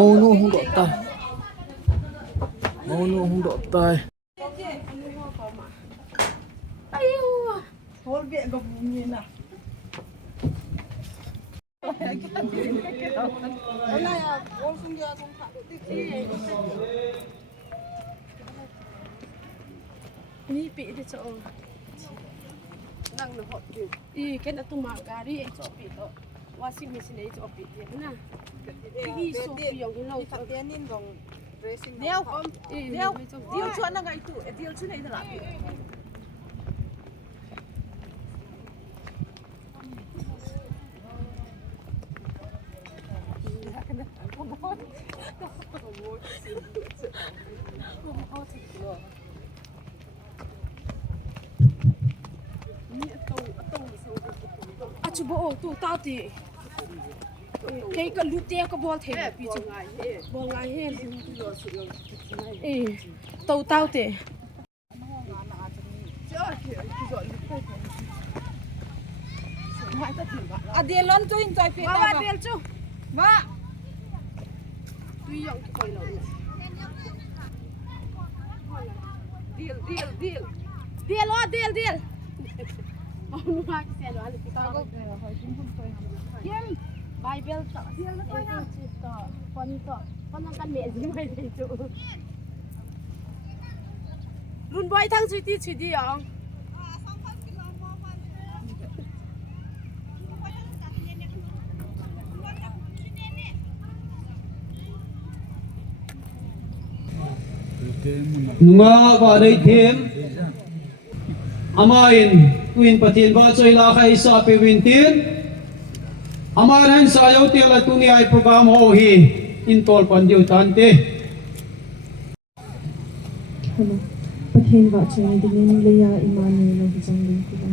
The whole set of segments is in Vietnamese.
mau nu hung dok tai. Mau nu hung dok tai. Ayo. Hol biak go bumi na. Ona ya, hol sung dia sung tak tik. Ni pi dia cakap. Nang nak hot tu. Kena tu magari cakap pi tu. Washing machine ni cakap pi dia mana. Pergi sopi yang hilau tak tianin dong dressing. Dia cuan na itu. Dia cuan itu lah. Cuba tu tadi. Kayak ke lutia ke bol teh. Bol ngai tahu teh. Adelon tu in tai pe. Bawa bel cu. Ba. Tu yang kau lau. Deal. Deal. Mau nak saya lalu kita. Kim, Bible tak. Deal nak kau nak. Pon nak kan mezim mai tu. Lun boy thang cuti yang. Nungah ba dai them amain twin patin ba choi la khai sa pe wintin amaran sa yo te la tu ni ai program ho hi in tol pan diu tan te hello patin ba choi dingin leya imani lo jang ling ku ban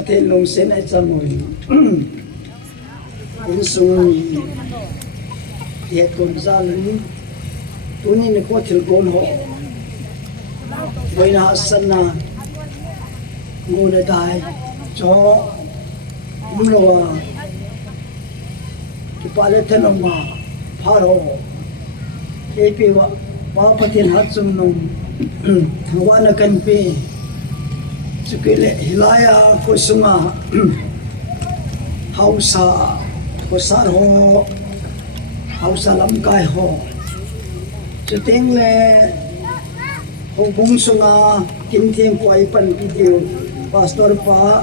Pati long sen ay Changoy. Insung yet kon zalin tuni ni ko til gon ho. Boy na asan na nguna dai cho mlo ki pale tenom ma pharo epi wa pa patin hat sum nong thwana kan pe sukile hilaya ko sunga hausa ko sar ho hausa lam kai ho chuting le ho bung sunga kim thêm quay pan video pastor pa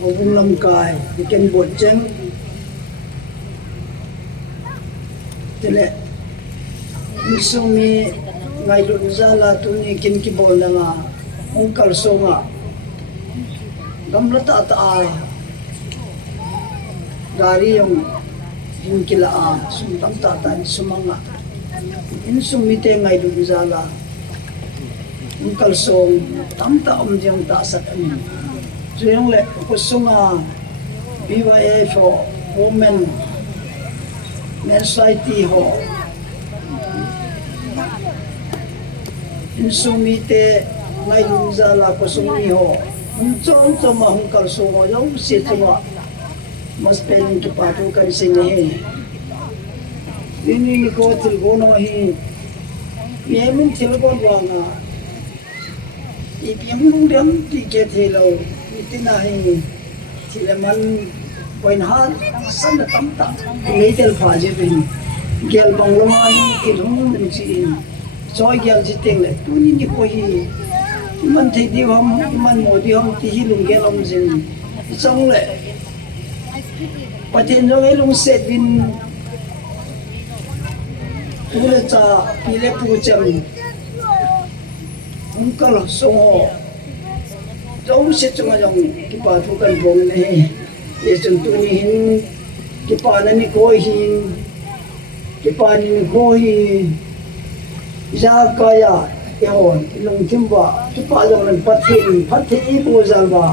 ho bung lam kai diken bot cheng tele misumi ngai lu zala tu ni kin ki bol na nga ongkal songa gamla ta gari yung kila sumtang tatan sumanga insumite ngai lu zala ongkal song tamta jang ta sat ani so yung le ko sunga BYA for women society ho insumite ngai lu zala ko sumi ho chong chong ma hong kal so yo se chwa mas pen ki patu kan sing he ini ko til gono hi ye mun til gon wa nga ipiam nung dam ti ke thelo itina hi tileman poin ha san da tam ta nei tel pha je bin gel bang lo ma hi ki thong den chi choi gel ji teng le tu ni ko hi man thei di hom man mo di hom ti hi lung gel om jin chong le patin jo lung set bin ule cha pile pu cham ongkal so jo se chunga jong ki pa thu kan bong ne ye chun tu ni hin ki pa na ni ko hin ki pa ni ko hi ja kaya yon ilong timba tu pa jong lan pathin po zalwa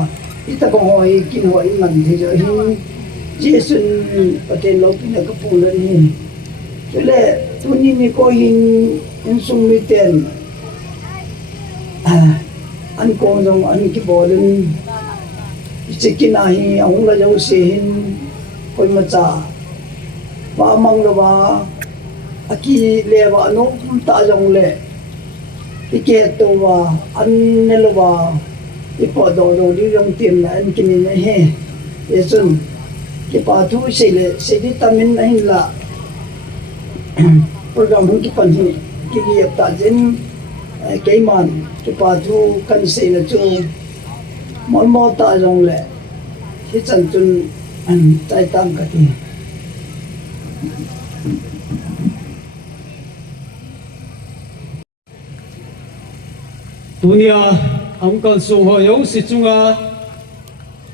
ita ko hoi kin hoi man thi jo hin jesun patin lo pina ka pulan hin chule tu ni ko hin insung miten an ko jong an ki bolen chikin ahi ang la jo sin koi ma cha pa mang lo ba aki le wa no ta jong le ike to wa an ne lo wa ipo do do di jong tim na an kin ne he yesun ki pa thu se le se vitamin na hin la program hu ki pan hi ki ye ta jen cái màn cái bà thu cần xây là chu món mò ta rong lệ thì chẳng chun tay tăng cả thì dunia ang kal sung ho yo si chunga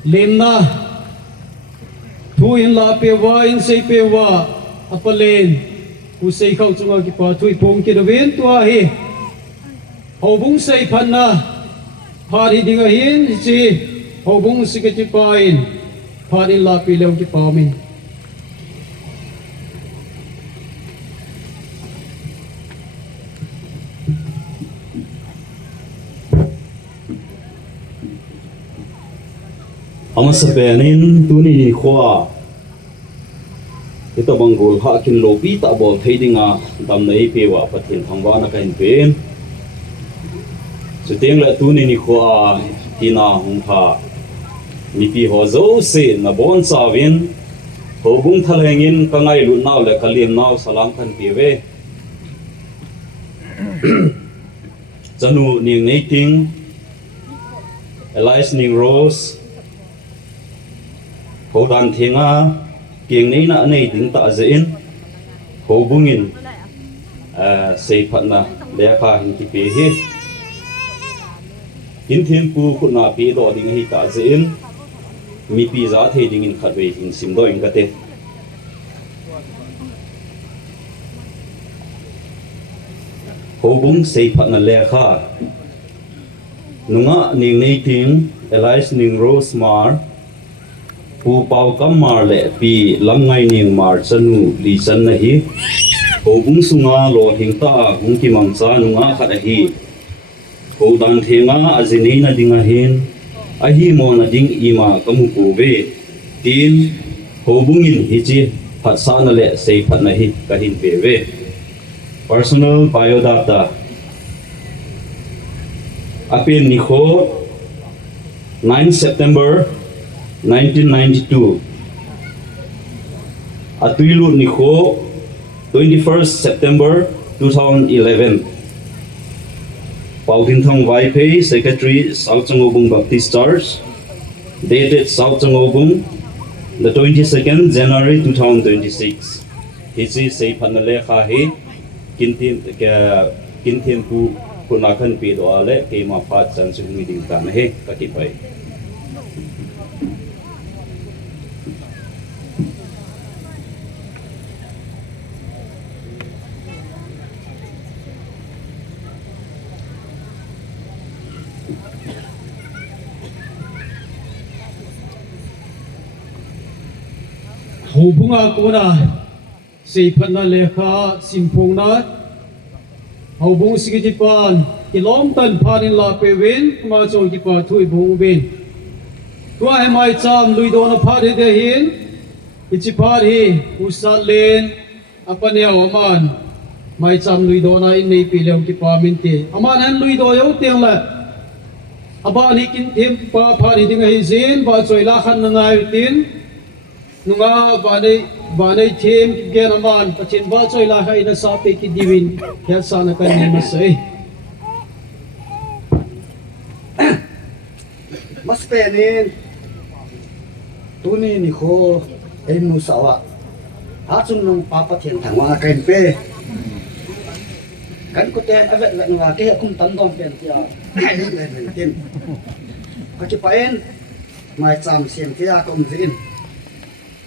lemna thu in la pe wa in sei pe wa apalen ku sei khau chunga ki pa thui pom ki ven tua hi ho bung sei phan na phar hi dinga hin chi ho bung si ke chi pain phar in la pi leu ki pa min ama sapenin tuni ni khwa ito banggol ha kin lopi ta bol theidinga dam nei pe wa pathin thangwa na kain pen chuteng la tuni ni khwa tina hung pha mi pi ho zo se na bon chawin ho bung thalengin kangai lu naw le kalim naw salam khan pi we chanu ning nei ting Elias Nengrose ho dan thenga kieng nei na nei ding ta zein ho bungin sei phatna lekha hin ki pe hi in thêm pu khuna pi do ding hi ta zein mi pi za the ding in khat we in sim do in ka te ho bung sei phatna lekha nunga ning nei ting Elias Nengrose mar pu pau kam mar le pi lam ngai ning mar chanu li chan na hi ho bung sunga lo hing ta hung ki mang cha nunga khat a hi ho dan thenga azini na dinga hin a hi mo na ding ima kamu ko ve tin ho bungin hi chi phat sa na le sei phat na hi ka hin pe ve personal biodata apin ni kho 9 September 1992 Atuilu ni kho 21st September 2011 Pautin Thong Vai Pei Secretary South Changoubung Baptist Church dated South Changoubung the 22nd January 2026 Hisi sei phanale kha hi kinthim pu kunakhan pi do ale ke ma phat chan su mi ding ta na he ka ki pai Ho bunga ko na sei phanna lekha simpong na ho bung sigi pan kilom tan phanin la pe win ma chong ki pa thui bung bin tua hai mai cham lui do na phar he de hin ichi phar hi usal len apania aman mai cham lui do na in nei pi lem ki pa min te aman han lui do yo teng la aba ni kin them pa phar hi ding hi zin ba choi la khan na ngai tin nunga banai them gen aman pachin ba choi la hai na sa pe ki divin kya sa na kan ni masai mas penin tuni ni kho em nu sawa ha chung nong papa thian thangwa kan pe kan ko ten avet la nga ke kum tan dom pen tia le tin ka chi paen mai cham siam tia kum zin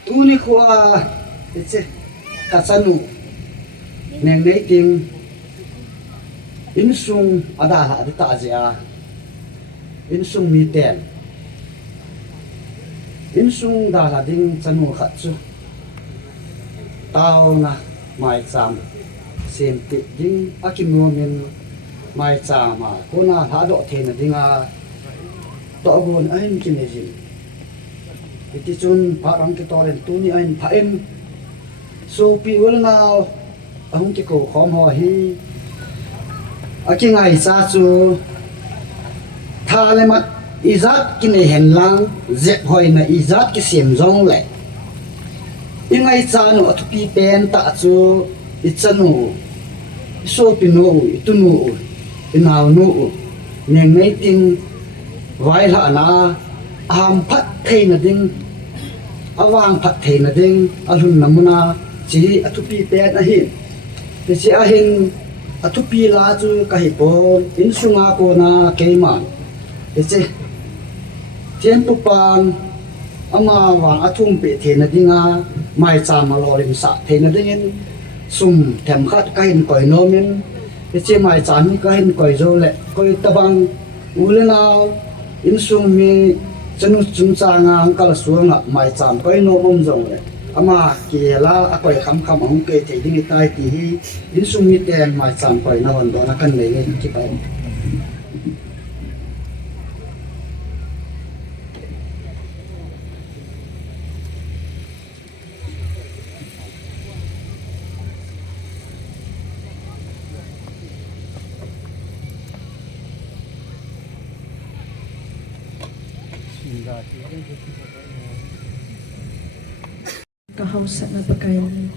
tuni kho ite ka chanu neng nei ting in sung ada ha ta ja in sung mi ten in sung da la ding chanu khat chu tao na mai cham sem ti ding akinu men mai chama kona Lhahdoh the na dinga to gon ain kinejin iti chun parang ki toren tuni ain phaen so pi ul now ahung ki ko khom ho hi akingai sa chu thalemat izat kine henlang zep hoi na izat ki siam jong le ingai chanu athupi pen ta chu ichanu so pinu itunu inaw nu neng nei ting vai la na am phat theina ding awang phat theina ding alhun namuna chi athupi pen a hi te chi a hin athupi la chu ka hi pon in sunga ko na keiman ese tiempo pan ama wang athum pe thena dinga mai chama lolim sa thena dingin sum them khat ka hin koi nomin ese mai chan ka hin koi zo le koi tabang ulena in sum mi chanu chum cha nga kala suanga mai chan koi no mom zong le ama kiela akoi kham kham ang ke thei ding tai ti hi in sum mi ten mai chan koi na hon do na kan le le ki pai kahausat na pagkain.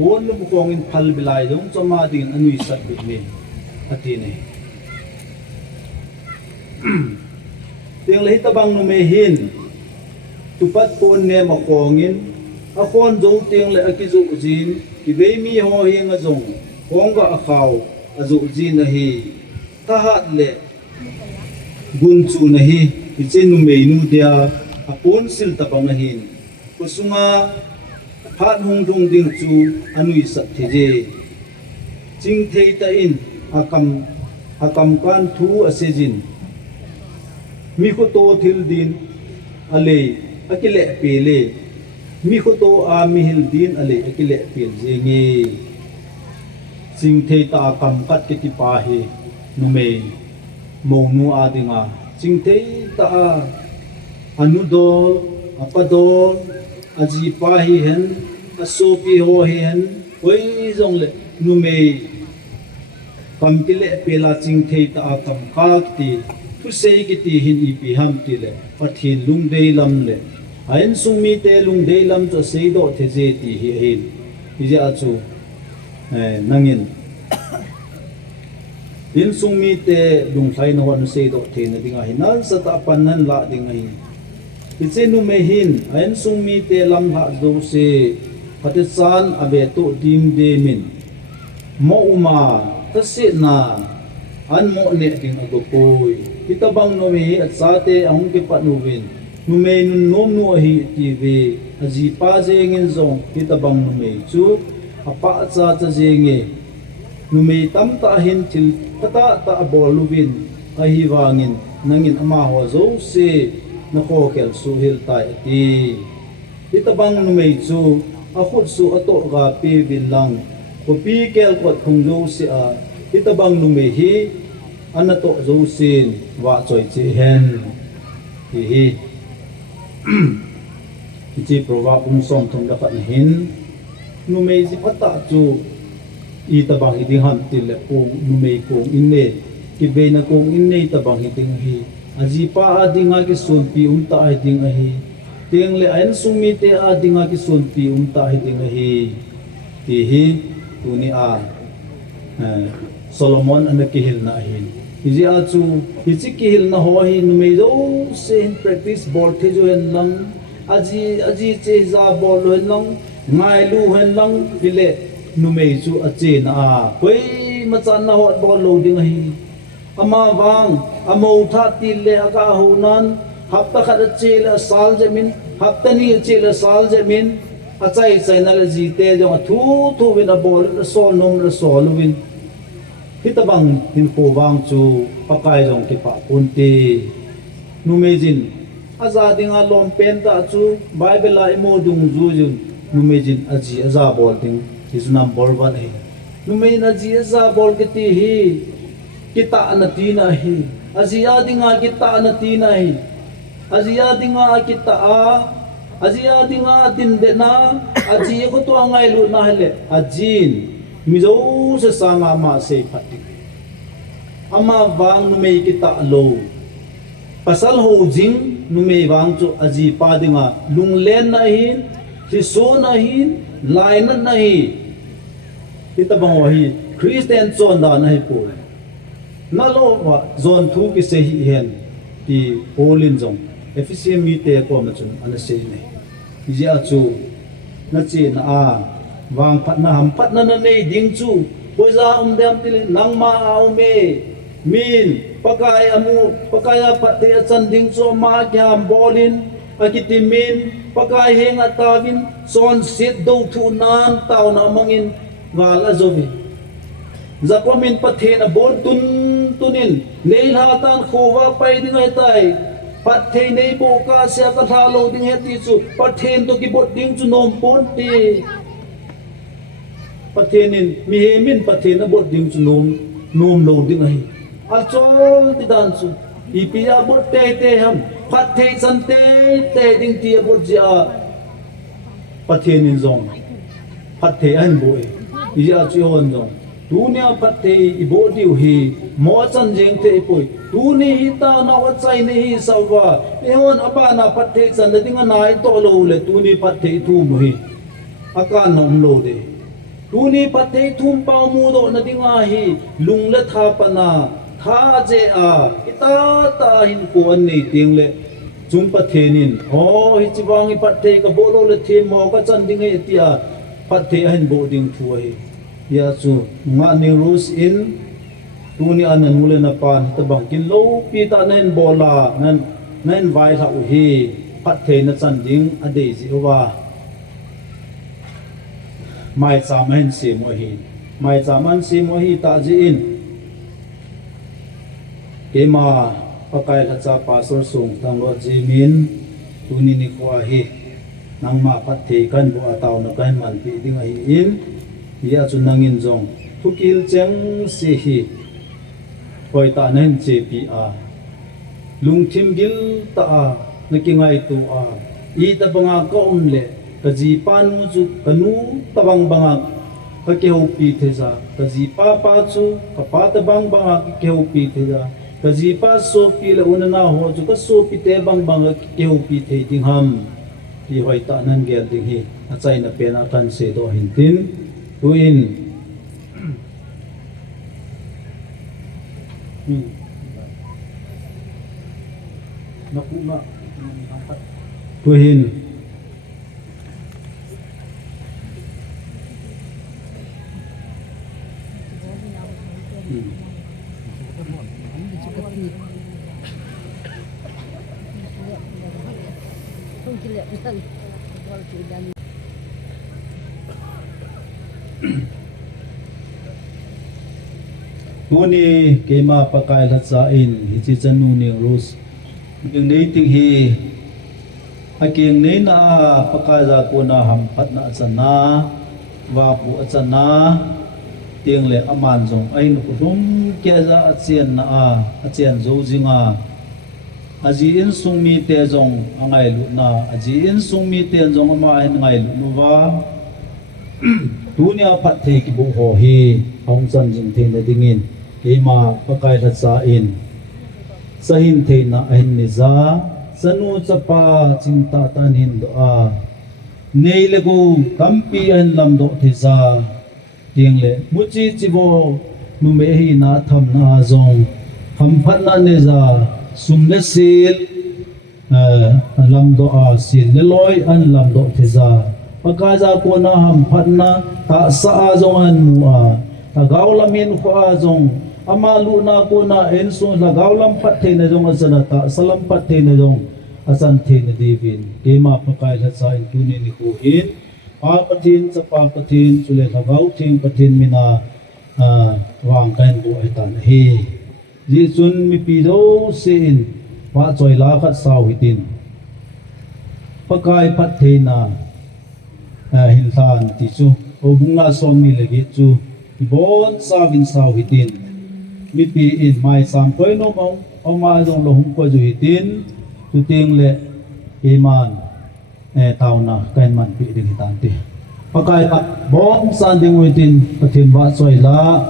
Huwag na bukongin palbilay dong sama din ano isat bigni atine. Ting lahit tabang numehin tupat pon ne makongin akon jong ting le akizu jin kibei mi ho hi nga jong kongga akaw azu jin na hi tahat le gunchu na hi ichen numei nu dia apon sil tabang na hin kusunga Phát hung rung ding chu anui sat theje ching thei ta in akam kan thu asejin mi ko to thil din ale akile pele mi ko to a mi hil din ale akile pel jengi ching thei ta akam kat ke ti pa hi nume mo nu adinga ching thei ta anudol apadol aji pa hi hen asopi ho hi hen oi jong le nume kam kile pela ching thei ta akam ka ti thu sei ki ti hin ipi ham ti le pathin lung dei lam le ain sung mi te lung dei lam to sei do the je ti hi hin ije achu nangin in sung mi te lung thlai no wan sei do the na dinga hinan sa ta pan nan la dinga hin Iche nu me hin ain sung mi te lam Lhahdoh se patisan abe to dim de min mo uma ta se na an mo ne ding agopoi kitabang no me at sa te ang ke panuwin nu me nun nom nu hi ti ve aji pa je ngin zong kitabang nu me chu apa cha cha je nge nu me tam ta hin til ta ta boluvin a hi wangin nangin ama ho zo se na ko kel su hil tai ti itabang nu mei chu a khut su ato ga pi bilang ko pi kel ko khung lo si a itabang nu mei hi anato zo sin wa choi chi hen hi chi prova pum som thong da khat hin nu mei ji pata chu itabang hi ding han til le ko nu mei ko in ne ki be na ko in ne itabang hi ding hi aji pa adinga ki sun pi unta ading ahi teng le ain sumi te adinga ki sun pi unta ading ahi ti hi tuni a Solomon an ki hil na hin iji a chu hichi ki hil na ho hi nu me zo se in practice bol the jo hen lang aji che za bol hen lang ngai lu hen lang bile nu me chu a che na a koi ma chan na hot bol lo ding ahi ama wang amo tha til le aka hunan hapta khat chel sal jamin hapta ni chel sal jamin achai chainal ji te jong thu win a bol sol nom la sol win hitabang hin ko wang chu pakai jong ki pa punti numejin azadinga lom pen ta chu bible la imo dung ju jun numejin aji aza bol ding is number 1 he numejin aji aza bol ke ti hi kita anatina hi azia dinga kita anatina hi azia dinga kita a azia dinga din de na aji ko angai lu na hele ajin mi zo se sanga ma se phati ama wang nu mei kita lo pasal ho jing nu mei wang chu aji pa dinga lunglen na hin si so na hin lai na hi kita bang wa hi Christian chon da na hi pu na lo wa zon thu ki se hi hen ti polin jong FCM mi te ko ma chun ana se nei ya chu na chi na a wang phat na ham phat na nei ding chu poisa dem til nang ma au me min pakai amu pakaya phat te chan ding chu ma kyam bolin akiti min pakai heng atawin son sit do thu nan taw na mangin wal azovi zakwamin pathen abon tunin neil hatan khowa pai dingai tai pathe nei bo ka sia ka tha lo ding he ti chu pathen to ki bot ding chu nom pon ti pathenin mi he min pathen na bot ding chu nom lo ding ai al chol ti dan chu ipia bot te ham pathe san te ding ti bot ja pathenin zong pathe an boy iya chu hon zong dunia pathe ibo diu hi mo chan jeng te poi tuni hita na wa chai ne hi sawa ehon abana pathe chan dinga nai to lo le tuni pathe thu mo hi akan nom lo de tuni pathe thum pa mu do na dinga hi lung le tha pana tha je a ita ta hin ko an nei ting le chung pathe nin ho hi chiwangi pathe ka bo lo le the mo ka chan dinga etia pathe hin bo ding thu hi ya chu nga Nengrose in tuni anan mule na pan tabang kin lo pi ta nen bola nan vai tha u hi pat the na chan ding ade ji wa mai cha man se mo hi ta ji in ke ma pakai la cha pastor sung tang lo ji min tuni ni kwa hi nang ma pat the kan bu ataw na kan man pi ding ai in ya chu nangin jong thukil cheng si hi koi ta nen che pi a lung thim gil ta a nakingai tu a I ta banga ko le ka ji pan mu chu kanu tabang banga ka ke hu pi the za ka ji pa chu ka pa ta bang banga ke hu pi the za ka ji pa so pi le unana ho chu ka so pi te bang banga ke hu pi the ding ham ti hoi ta nan gel ding hi a chai na pe na kan se do hin tin tuin tuhin Tuni kema pakai latsa in hichi chanu Nengrose yung nei ting hi aking nei na pakai za ko na ham phat na chana wa pu chana tiang le aman jong ai nu rum ke za achian na achian zo jinga aji in sung mi te jong angai lu na aji in sung mi te jong ama ai ngai lu nu wa dunia phat the ki bu ho hi ong chan jing the na dingin kema pakai latsa in sahin the na ahin ni za sanu chapa cinta tanin do a nei le go kampi an lam do the za tiang le muchi chibo nu me hi na tham na zong ham phat na ne za sum le sil lam do a sil le loi an lam do the za pakai za ko na ham phat na ta sa a zong an mu a ta gaw lamin ko a zong amalu na ko na enso lagaw lam pathe na jong asana ta salam pathe na jong asan the na divin kema pakai la sa in tuni ni ko in pa pathin sa pa pathin chule lagaw thing pathin mina wang kan bu ai tan hi ji chun mi pi do sin wa choi la khat saw hitin pakai pathe na hilsan ti chu obunga som mi legi chu bon savin saw hitin mi pi in mai sam koi no mong oma jong lo hum ko ju hitin tu ting le iman taw na kain man pi ding tan ti pakai bom sanding witin pathin wa choi la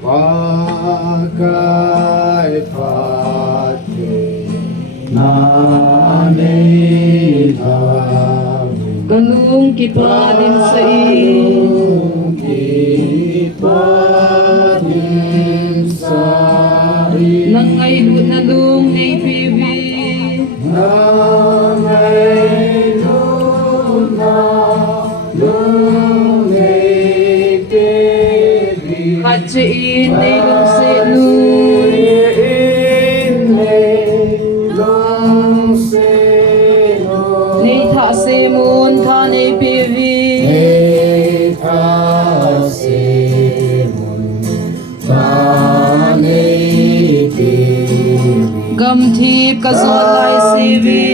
pakai pathin na nei Kalung kipadin sa Nangay nalung ay pibi Katsiin ay lung senun Ni ta semun ta ni pibi Gam thip ka zot lai sivi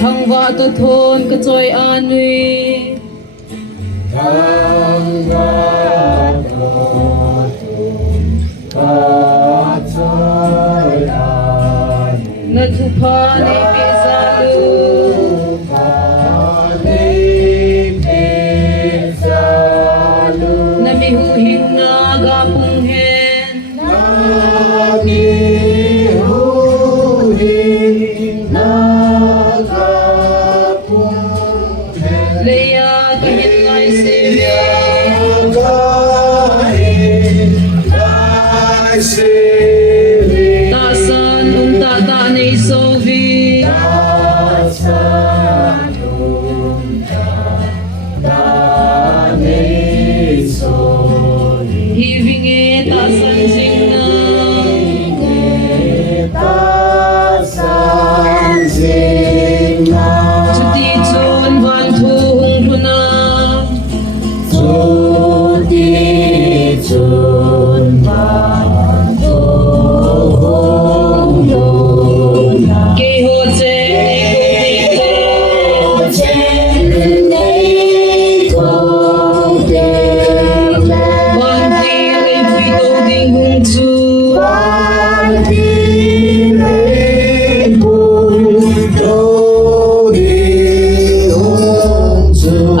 Thang va tu thon ka choi anui Na thu pha ni pi zalu Na mi hu hin na ga pung hen Leya ka hin lai sivya Tasan tata ni sovi Giving it tasan singna Chuti chun van thu hung puna Ke ho che Van thi le pi to ding hung chu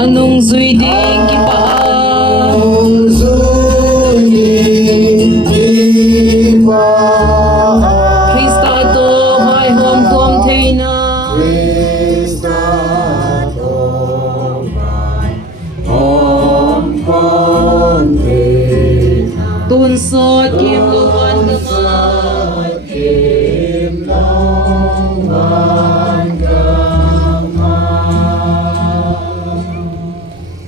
Anong zui ding ki pa Krista to hai hom tom theina Tun sot kim lo wan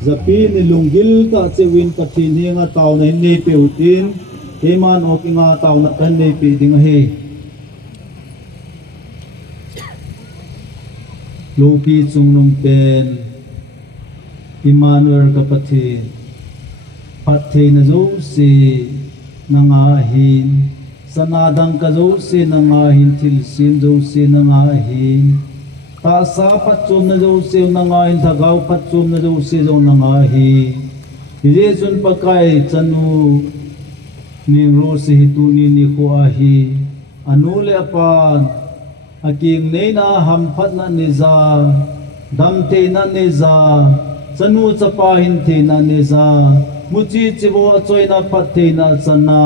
zapi ni lunggil ka chewin pathin hi nga taw na ni peutin heman ok nga taw na kan ni pi ding he lupi chung nung pen Emmanuel ka pathin pathe na zo si nanga hin sanadang ka zo si nanga hin til sin zo si nanga hin ta sa patchum na zo si nanga hin thagaw patchum na zo si zo nanga hi Yesun pakai chanu Nengrose hituni ni ko ahi anule apan aking neina hamphat na niza damte na niza chanu chapa hin the na niza muchi chibo choi na pathe na chana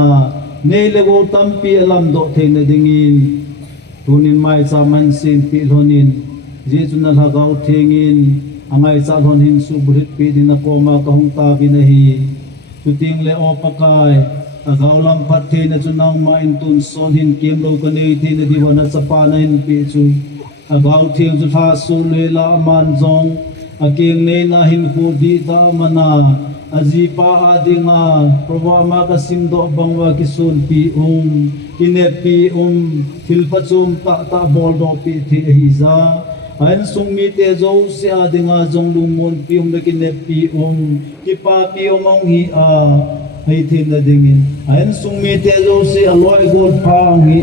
neilego tampi alam do the na dingin tunin mai chaman sin pi lonin jechuna lhagaw thengin angai cha lon hin su burit pi din ko ma ka hung ta bi nahi tuting le o pakai agaw lam pathe na chunang ma in tun son hin kem lo ka nei thi na diwana chapa na hin pi chu agaw theng chu tha su le la man jong aking nei na hin hu di da mana ajipa adinga probama ka simdo bangwa kisun pi kine pi hilpachum ta bol do pi thi hiza an sung mi te zo se adinga jong lumon pi de kine pi ki pa pi ong hi a hay thêm là đình in anh sung mi te zo si aloi god phang hi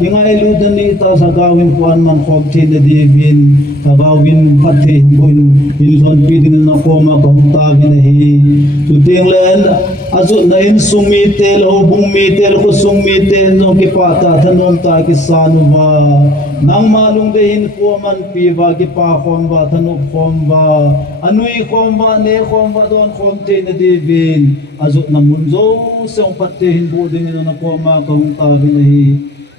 ki ngai lu dan ni ta sa gawin kwan man khom thêm là divin ta gawin phat the bun in lon pi din na ko ma ko ta vin hi tu ting len azut na in sung mi te lo bung mi te lo sung mi te zo ki pa ta thanom ta ki sanu wa nang malung de hin ko man pi wa ki pa khom wa thanup khom wa anui khom wa ne khom wa don khom te na divin azut na mun zo song pat te hin bo ding na ko ma ko ta vin hi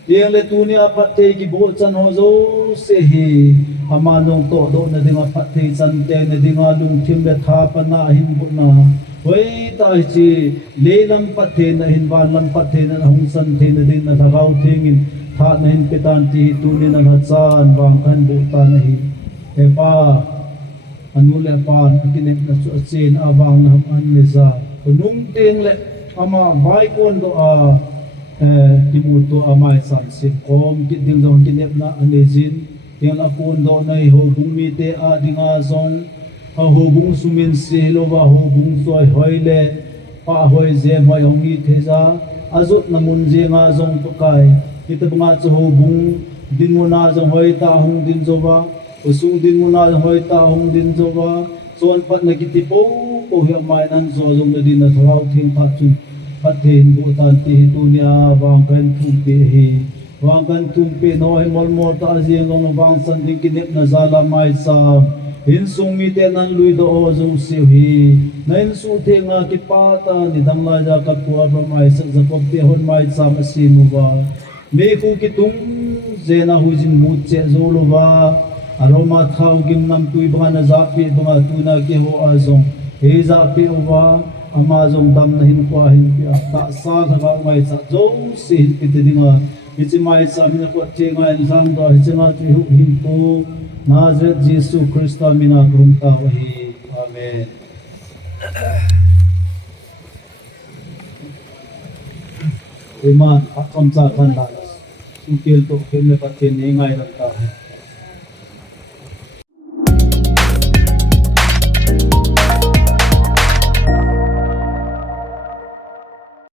tiang le tu ni apat te ki bo chan ho zo se hi amanong to do na ding apat te chan te na ding alung thim le tha pa na hin bu na hoi ta chi le lam pat te na hin ban lam pat te na hung san te na ding na thagau thing in tha na hin pitan ti tu ni na chan wang kan bu ta na hi e pa anu le pan kinek na chu chen awang na an le za nung teng le ama vai kon do a timuto amai san sim kom ki ding jong kinep na anejin yang akun do nai ho bung mi te a dinga zong a ho bung sumin se lo wa ho bung soi hoile pa hoi je moi ong ni theza azut namun je nga zong pakai kita bunga chu ho bung din mo na jong hoi ta hung din zowa usung din mo na hoi ta hung din zowa son pat na kitipo ko hi mai nan zo jong na din na thau thing pha chu pathin bu tan ti tu nia wang kan thu pe hi wang kan thu pe no hi mol mol ta jiang long wang san ding kinep na zala mai sa in sung mi te nan lui do o jong si hi nain su the nga ki pa ta ni dang la ja ka pu ba mai sa za ko te hon mai sa ma si mu ba me ku ki tung je na hu jin mu che zo lo ba aroma thau gim nam tui ba na za pi ba tu na ki ho a zong he za pi o ba ama zong dam na hin kwa hin pia ta sa tha mai sa zo si hin pi te dinga ichi mai sa mina ko che nga in sang do hi chenga chi hu hin tu Nazareth Jesu Christa mina grum ta wa hi amen iman atom sa kan la su kel to kel le pa chen ngai ram ta